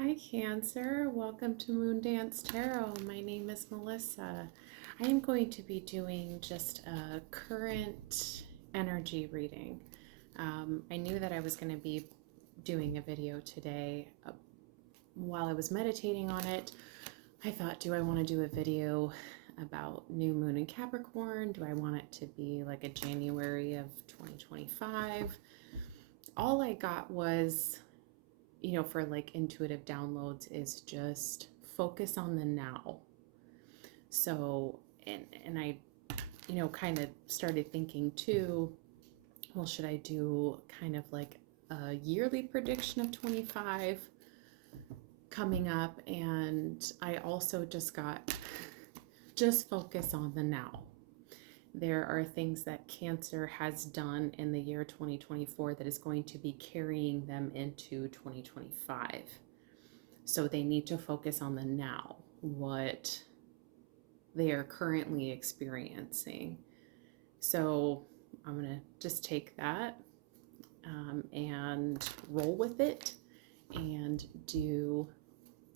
Hi Cancer, welcome to Moon Dance Tarot. My name is Melissa. I am going to be doing just a current energy reading. I knew that I was going to be doing a video today. While I was meditating on it, I thought, do I want to do a video about new moon in Capricorn? Do I want it to be like a January of 2025? All I got was, for like intuitive downloads, is just focus on the now. So, and I, kind of started thinking too, well, should I do kind of like a yearly prediction of 25 coming up? And I also just focus on the now. There are things that Cancer has done in the year 2024 that is going to be carrying them into 2025. So they need to focus on the now, what they are currently experiencing. So I'm going to just take that and roll with it and do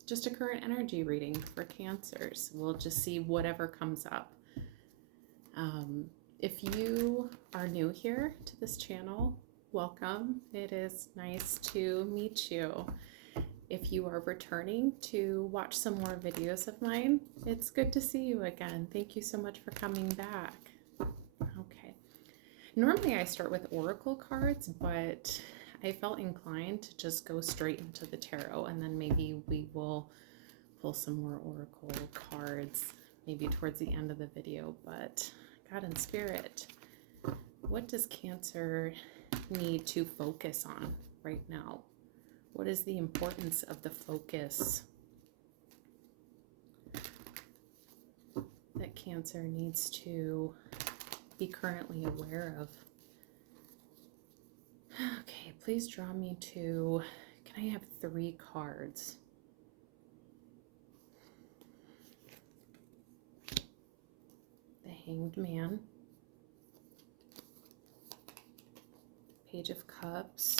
just a current energy reading for Cancers. We'll just see whatever comes up. If you are new here to this channel, welcome. It is nice to meet you. If you are returning to watch some more videos of mine, it's good to see you again. Thank you so much for coming back. Okay. Normally I start with oracle cards, but I felt inclined to just go straight into the tarot, and then maybe we will pull some more oracle cards maybe towards the end of the video. But God and Spirit, what does Cancer need to focus on right now? What is the importance of the focus that Cancer needs to be currently aware of? Okay, please draw me to, can I have 3 cards? The Hanged Man, Page of Cups,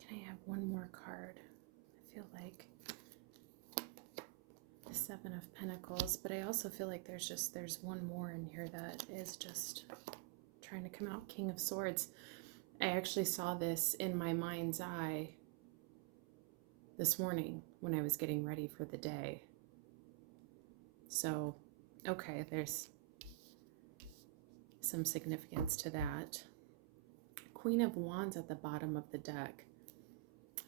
can I have one more card? I feel like the 7 of Pentacles, but I also feel like there's one more in here that is just trying to come out. King of Swords. I actually saw this in my mind's eye this morning when I was getting ready for the day. So, okay, there's some significance to that. Queen of Wands at the bottom of the deck.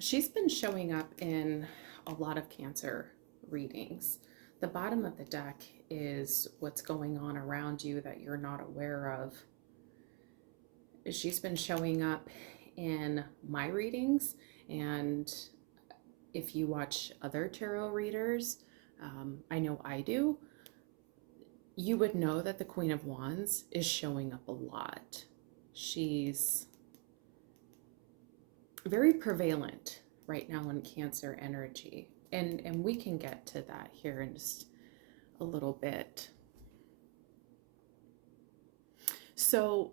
She's been showing up in a lot of Cancer readings. The bottom of the deck is what's going on around you that you're not aware of. She's been showing up in my readings, and if you watch other tarot readers, I know I do, you would know that the Queen of Wands is showing up a lot. She's very prevalent right now in Cancer energy. And we can get to that here in just a little bit. So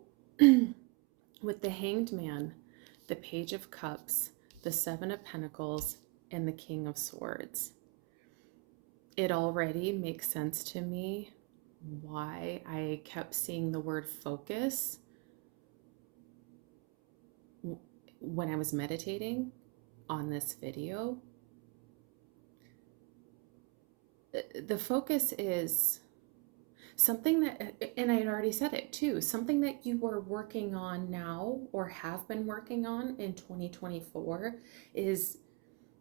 with the Hanged Man, the Page of Cups, the 7 of Pentacles, and the King of Swords, it already makes sense to me why I kept seeing the word focus when I was meditating on this video. The focus is something that, and I had already said it too, something that you are working on now or have been working on in 2024, is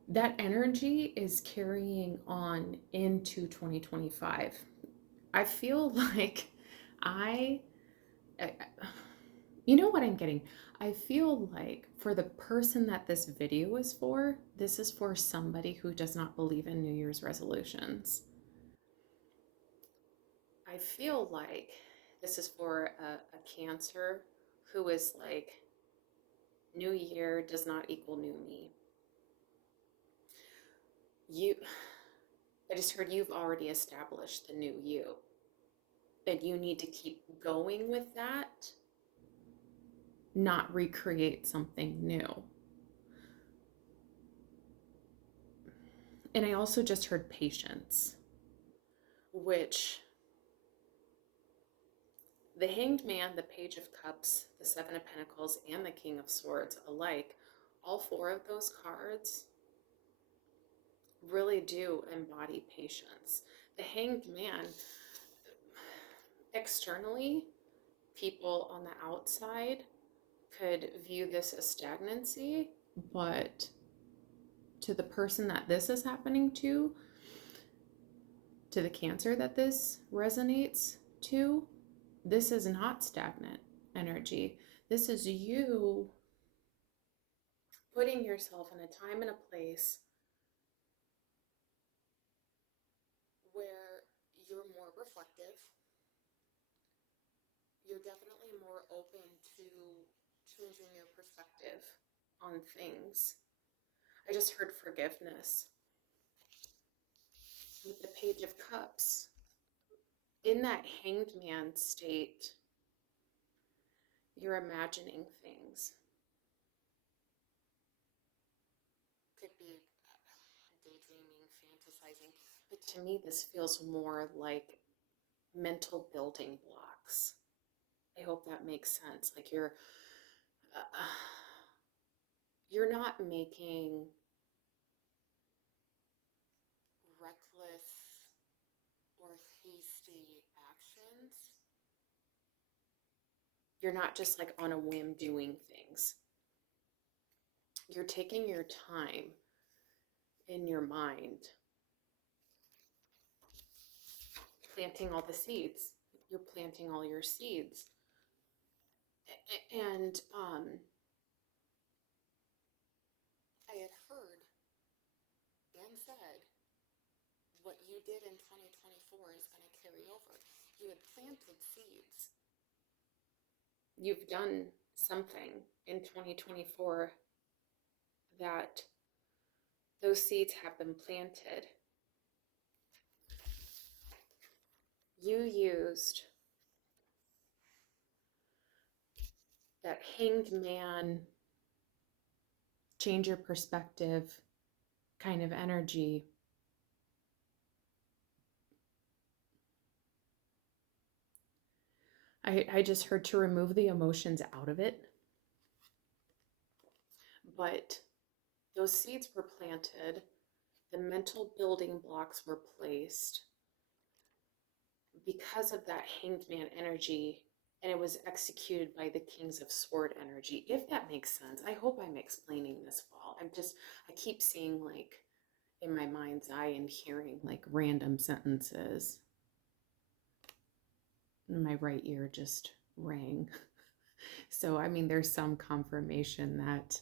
that energy is carrying on into 2025. I feel like you know what I'm getting? I feel like for the person that this video is for, this is for somebody who does not believe in New Year's resolutions. I feel like this is for a Cancer who is like, New Year does not equal new me. I just heard you've already established the new you, and you need to keep going with that not recreate something new. And I also just heard patience, which the Hanged Man, the Page of Cups, the Seven of Pentacles, and the King of Swords alike, all four of those cards really do embody patience. The Hanged Man, externally, people on the outside could view this as stagnancy, but to the person that this is happening to the Cancer that this resonates to, this is not stagnant energy. This is you putting yourself in a time and a place where you're more reflective. You're definitely more open to changing your perspective on things. I just heard forgiveness. With the Page of Cups, in that Hanged Man state, you're imagining things. Could be daydreaming, fantasizing, but to me this feels more like mental building blocks. I hope that makes sense. Like you're not making reckless or hasty actions. You're not just like on a whim doing things. You're taking your time in your mind, planting all the seeds. You're planting all your seeds. And I had heard and said, what you did in 2024 is going to carry over. You had planted seeds. You've done something in 2024 that those seeds have been planted. You used that Hanged Man, change your perspective kind of energy. I just heard to remove the emotions out of it. But those seeds were planted, the mental building blocks were placed because of that Hanged Man energy, and it was executed by the Kings of Sword energy, if that makes sense. I hope I'm explaining this well. I keep seeing like in my mind's eye and hearing like random sentences. My right ear just rang. So, I mean, there's some confirmation that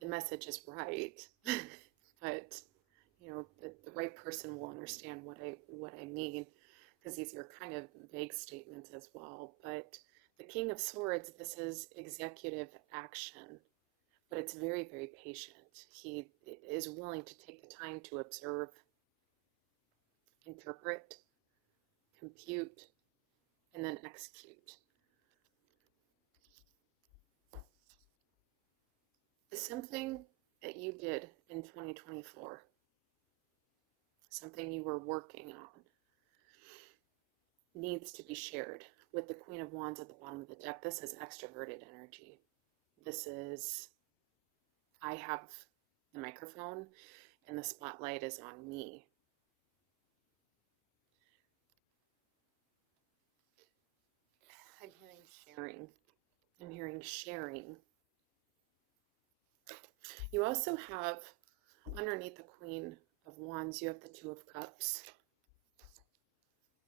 the message is right, but the right person will understand what I mean, because these are kind of vague statements as well. But the King of Swords, this is executive action, but it's very, very patient. He is willing to take the time to observe, interpret, compute, and then execute. Something that you did in 2024, something you were working on, needs to be shared with the Queen of Wands at the bottom of the deck. This is extroverted energy. This is, I have the microphone and the spotlight is on me. I'm hearing sharing. I'm hearing sharing. You also have, underneath the Queen of Wands, you have the Two of Cups.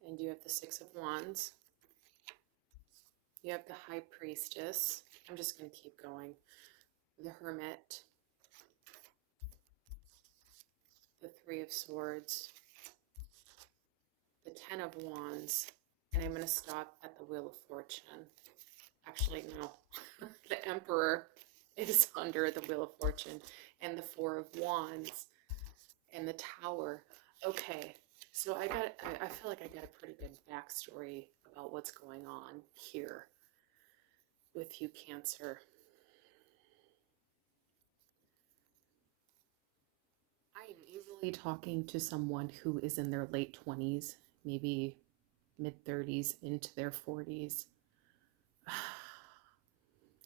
And you have the Six of Wands. You have the High Priestess. I'm just going to keep going. The Hermit. The Three of Swords. The Ten of Wands. And I'm going to stop at the Wheel of Fortune. Actually, no. The Emperor is under the Wheel of Fortune. And the Four of Wands. And the Tower. Okay. So I feel like I got a pretty good backstory about what's going on here. with you, Cancer. I am easily talking to someone who is in their late 20s, maybe mid 30s into their 40s.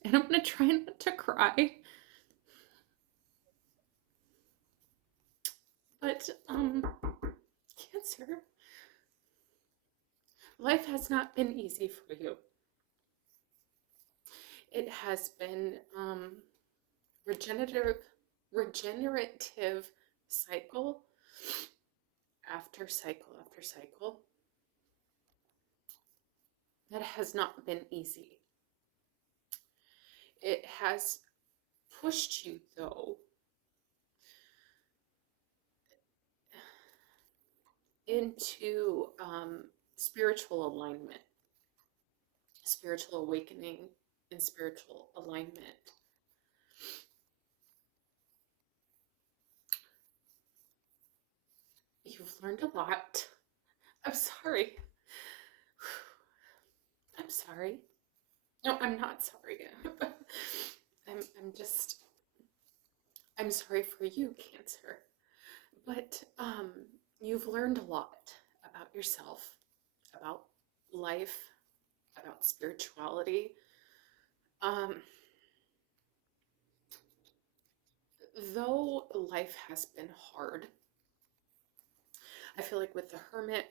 And I'm going to try not to cry. But, Cancer, life has not been easy for you. It has been regenerative cycle after cycle after cycle. That has not been easy. It has pushed you, though, into spiritual alignment, spiritual awakening, and spiritual alignment. You've learned a lot. I'm sorry. I'm sorry. No, I'm not sorry. I'm sorry for you, Cancer. But you've learned a lot about yourself, about life, about spirituality. Though life has been hard, I feel like with the Hermit,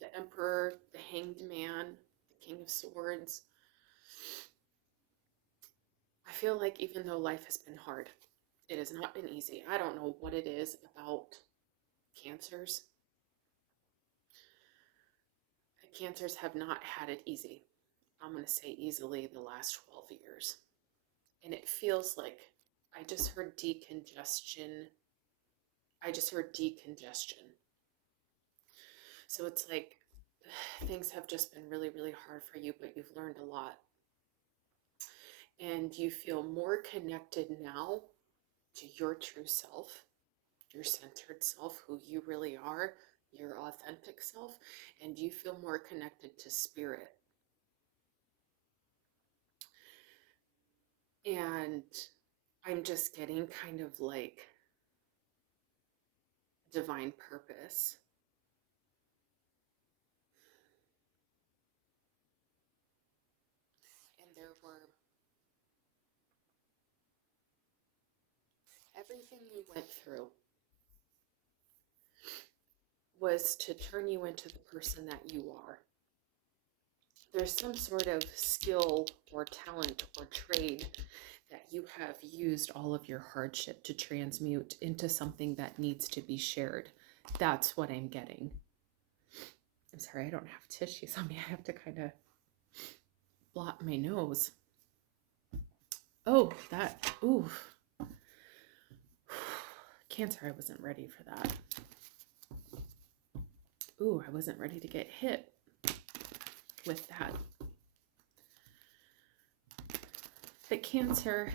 the Emperor, the Hanged Man, the King of Swords, I feel like even though life has been hard, it has not been easy. I don't know what it is about Cancers. Cancers have not had it easy. I'm going to say easily the last 12 years. And it feels like I just heard decongestion. So it's like things have just been really, really hard for you, but you've learned a lot. And you feel more connected now to your true self, your centered self, who you really are, your authentic self, and you feel more connected to spirit. And I'm just getting kind of like divine purpose. And there were everything you went through was to turn you into the person that you are. There's some sort of skill or talent or trade that you have used all of your hardship to transmute into something that needs to be shared. That's what I'm getting. I'm sorry, I don't have tissues on me. I have to kind of blot my nose. Oh, that, ooh. Cancer, I wasn't ready for that. Ooh, I wasn't ready to get hit with that. But Cancer,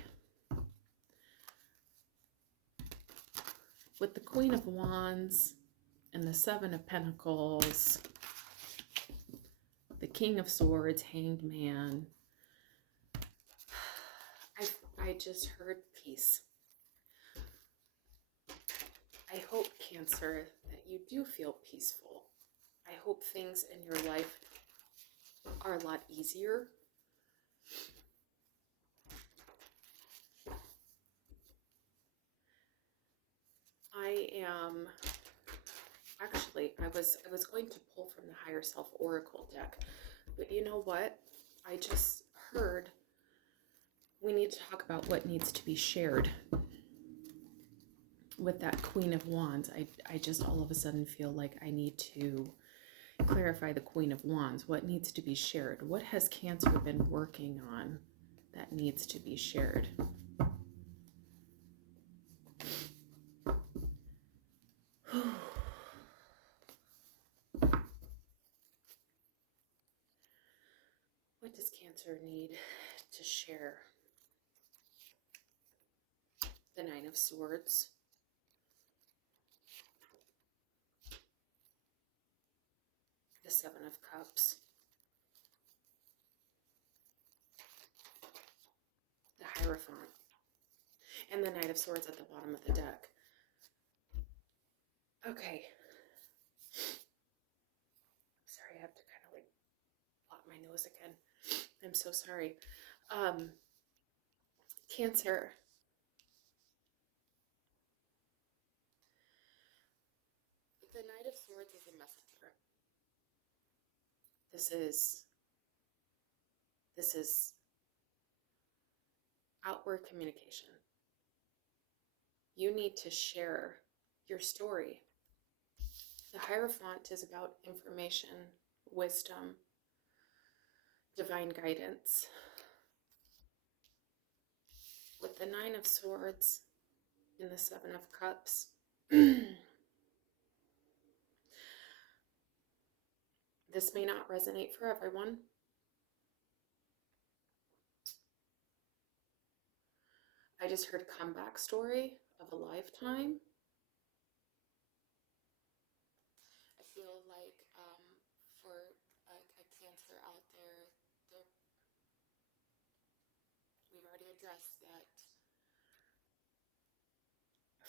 with the Queen of Wands and the Seven of Pentacles, the King of Swords, Hanged Man, I just heard peace. I hope, Cancer, that you do feel peaceful. I hope things in your life are a lot easier. I was going to pull from the Higher Self Oracle deck, but you know what? I just heard we need to talk about what needs to be shared. With that Queen of Wands, I just all of a sudden feel like I need to clarify the Queen of Wands. What needs to be shared? What has Cancer been working on that needs to be shared? What does Cancer need to share? The Nine of Swords. The Seven of Cups. Hierophant, and the Knight of Swords at the bottom of the deck. Okay. Sorry, I have to kind of like blot my nose again. I'm so sorry. Cancer. The Knight of Swords is a messenger. This is outward communication. You need to share your story. The Hierophant is about information, wisdom, divine guidance. With the Nine of Swords and the Seven of Cups, this may not resonate for everyone. I just heard comeback story of a lifetime. I feel like for a Cancer out there, we've already addressed that.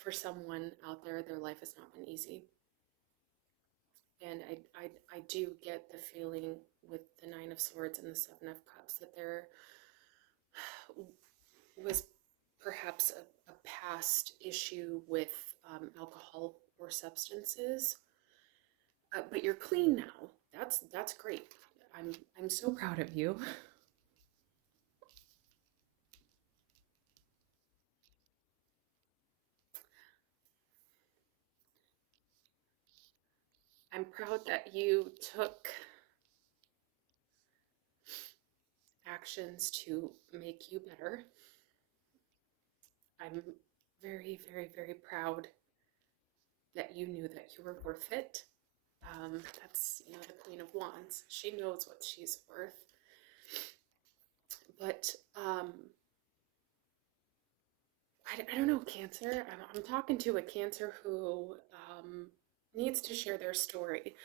For someone out there, their life has not been easy. And I do get the feeling with the Nine of Swords and the Seven of Cups that there was perhaps a past issue with alcohol or substances. But you're clean now. That's great. I'm so proud of you. I'm proud that you took actions to make you better. I'm very, very, very proud that you knew that you were worth it. That's, the Queen of Wands. She knows what she's worth. But I don't know, Cancer. I'm talking to a Cancer who needs to share their story.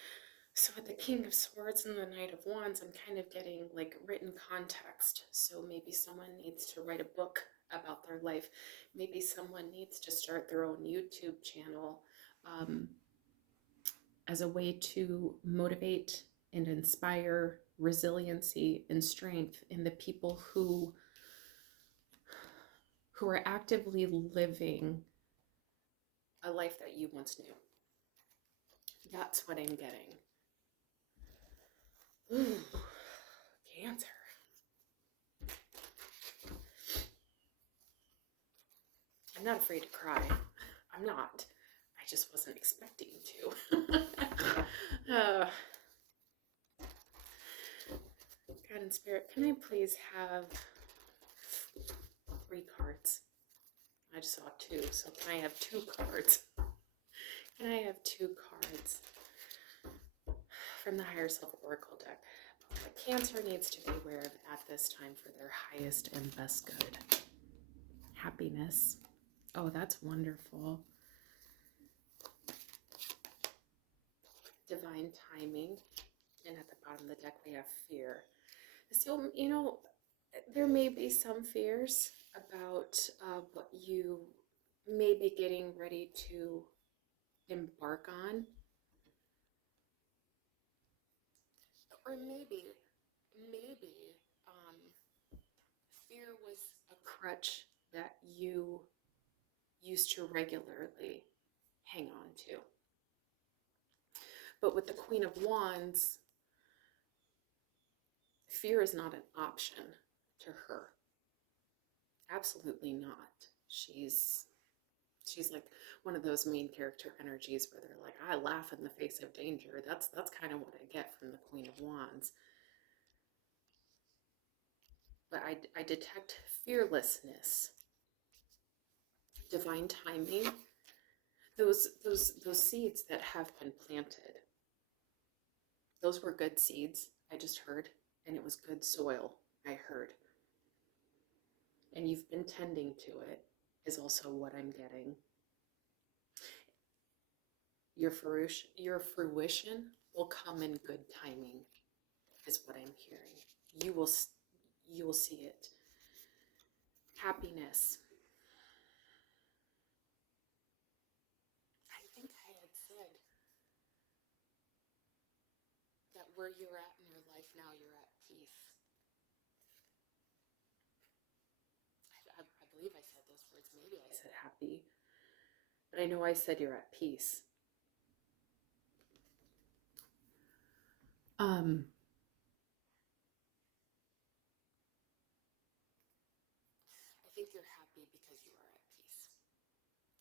So with the King of Swords and the Knight of Wands, I'm kind of getting like written context. So maybe someone needs to write a book about their life. Maybe someone needs to start their own YouTube channel as a way to motivate and inspire resiliency and strength in the people who are actively living a life that you once knew. That's what I'm getting. Ooh, Cancer. I'm not afraid to cry. I'm not. I just wasn't expecting to. God and Spirit, can I please have 3 cards? I just saw 2, so can I have 2 cards? Can I have 2 cards from the Higher Self Oracle deck? What Cancer needs to be aware of at this time for their highest and best good. Happiness. Oh, that's wonderful. Divine timing. And at the bottom of the deck, we have fear. So, there may be some fears about what you may be getting ready to embark on. Or maybe fear was a crutch that you used to regularly hang on to. But with the Queen of Wands, fear is not an option to her. Absolutely not. She's like one of those main character energies where they're like, I laugh in the face of danger. That's kind of what I get from the Queen of Wands. But I detect fearlessness, divine timing, those seeds that have been planted. Those were good seeds, I just heard, and it was good soil, I heard. And you've been tending to it is also what I'm getting. Your fruition will come in good timing, is what I'm hearing. You will see it. happiness. I think I had said that where you're at in your life now, you're at peace. I believe I said those words. Maybe I said happy, but I know I said you're at peace. I think you're happy because you are at peace.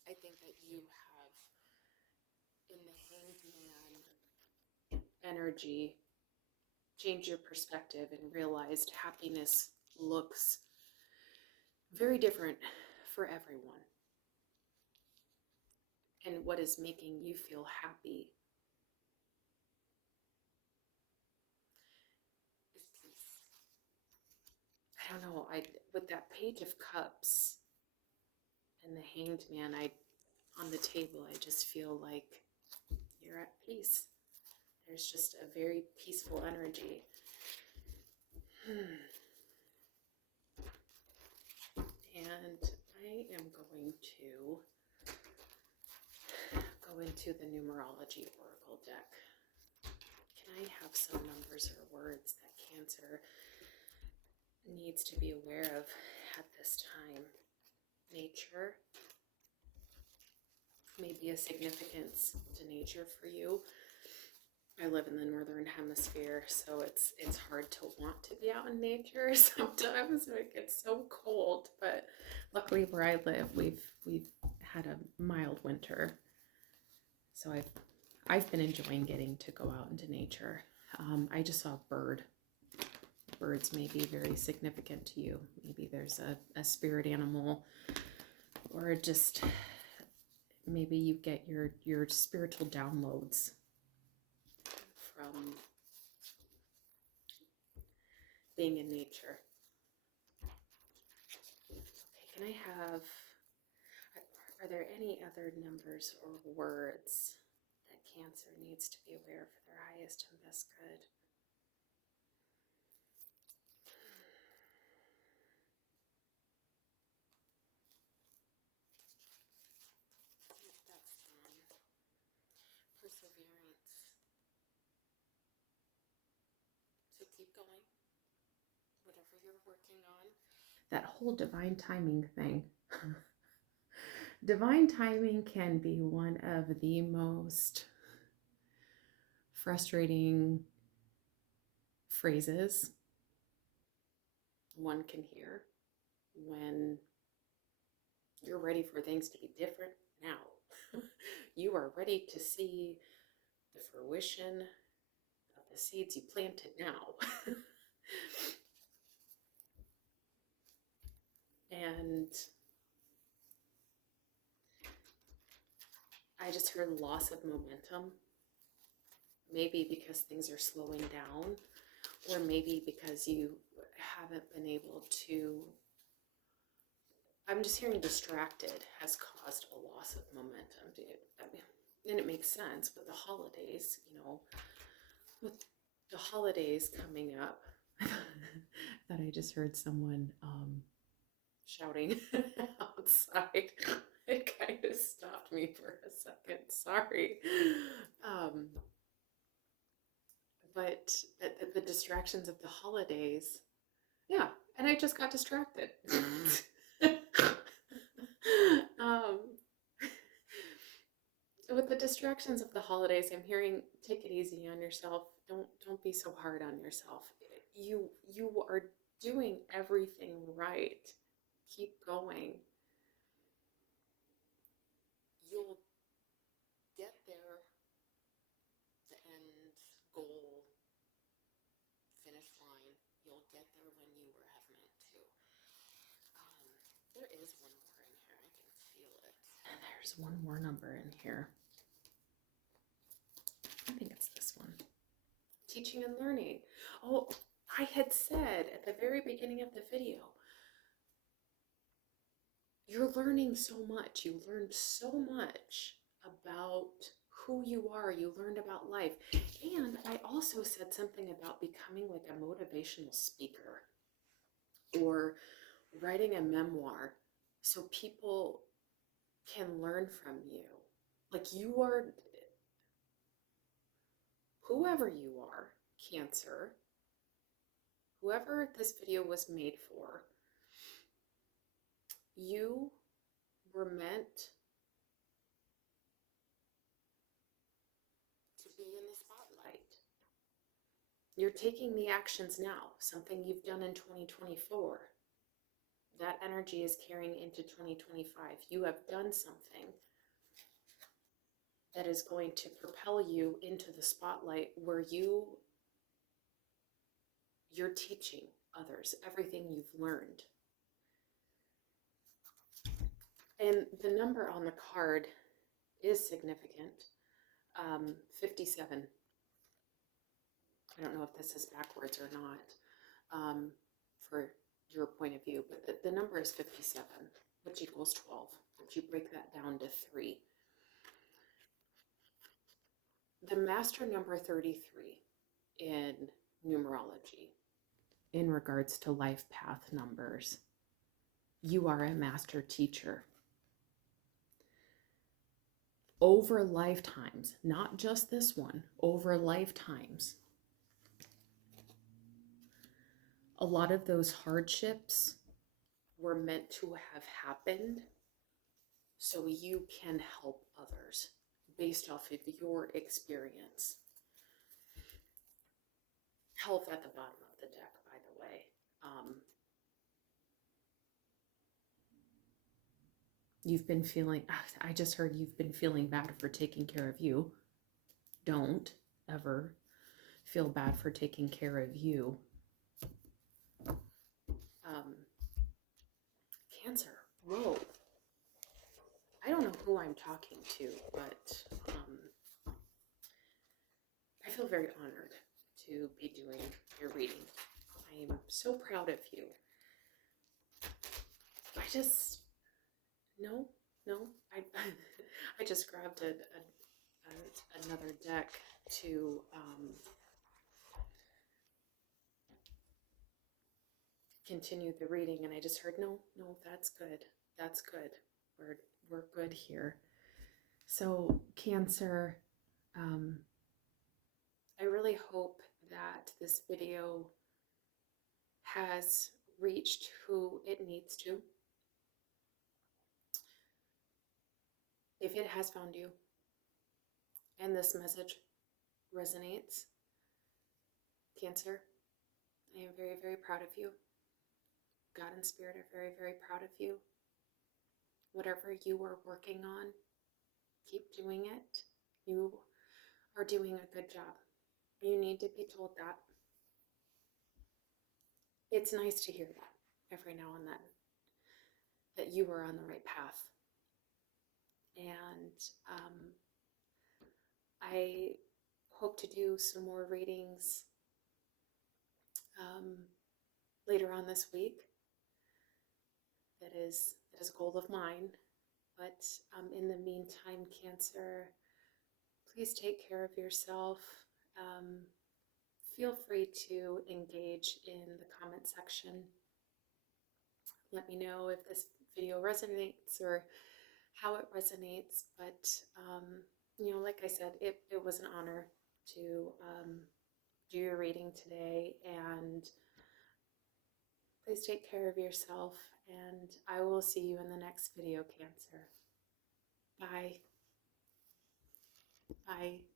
I think that you have, in the Hanged Man energy, changed your perspective and realized happiness looks very different for everyone. And what is making you feel happy is peace. I don't know, with that Page of Cups and the Hanged Man on the table, I just feel like you're at peace. There's just a very peaceful energy. And I am going to go into the numerology oracle deck. Can I have some numbers or words that Cancer needs to be aware of at this time? Nature may be a significance to nature for you. I live in the northern hemisphere, so it's hard to want to be out in nature sometimes when it gets so cold. But luckily, where I live, we've had a mild winter, so I've been enjoying getting to go out into nature. I just saw a bird. Birds may be very significant to you. Maybe there's a spirit animal, or just maybe you get your spiritual downloads from being in nature. Okay, can I have, are there any other numbers or words that Cancer needs to be aware of for their highest and best good? That's done. Perseverance. So keep going. Whatever you're working on. That whole divine timing thing. Divine timing can be one of the most frustrating phrases one can hear when you're ready for things to be different now. You are ready to see the fruition of the seeds you planted now. And I just heard loss of momentum. Maybe because things are slowing down, or maybe because you haven't been able to. I'm just hearing distracted has caused a loss of momentum. And it makes sense with the holidays, with the holidays coming up. That I just heard someone shouting outside. It kind of stopped me for a second. Sorry. But the distractions of the holidays, yeah, and I just got distracted. With the distractions of the holidays, I'm hearing take it easy on yourself. Don't be so hard on yourself. You are doing everything right. Keep going. You'll get there. The end goal, finish line. You'll get there when you have meant to. There is one more in here. I can feel it. And there's one more number in here. I think it's this one. Teaching and learning. Oh, I had said at the very beginning of the video, you're learning so much. You learned so much about who you are. You learned about life. And I also said something about becoming like a motivational speaker, or writing a memoir so people can learn from you. Like you are, whoever you are, Cancer, whoever this video was made for, you were meant to be in the spotlight. You're taking the actions now, something you've done in 2024. That energy is carrying into 2025. You have done something that is going to propel you into the spotlight where you're teaching others everything you've learned. And the number on the card is significant. 57. I don't know if this is backwards or not, for your point of view, but the number is 57, which equals 12. If you break that down to 3. The master number 33 in numerology, in regards to life path numbers, you are a master teacher. Over lifetimes, not just this one, over lifetimes, a lot of those hardships were meant to have happened so you can help others based off of your experience. Health at the bottom of the deck, by the way. You've been feeling, I just heard you've been feeling bad for taking care of you. Don't ever feel bad for taking care of you. Cancer, whoa. I don't know who I'm talking to, but I feel very honored to be doing your reading. I am so proud of you. I just, no, I just grabbed another deck to continue the reading, and I just heard, no, that's good. That's good. We're good here. So Cancer, I really hope that this video has reached who it needs to. If it has found you and this message resonates, Cancer, I am very, very proud of you. God and Spirit are very, very proud of you. Whatever you are working on, keep doing it. You are doing a good job. You need to be told that. It's nice to hear that every now and then, that you are on the right path. And I hope to do some more readings later on this week. That is a goal of mine. But in the meantime, Cancer, please take care of yourself. Feel free to engage in the comment section. Let me know if this video resonates or how it resonates. But, like I said, it was an honor to do your reading today. And please take care of yourself. And I will see you in the next video, Cancer. Bye. Bye.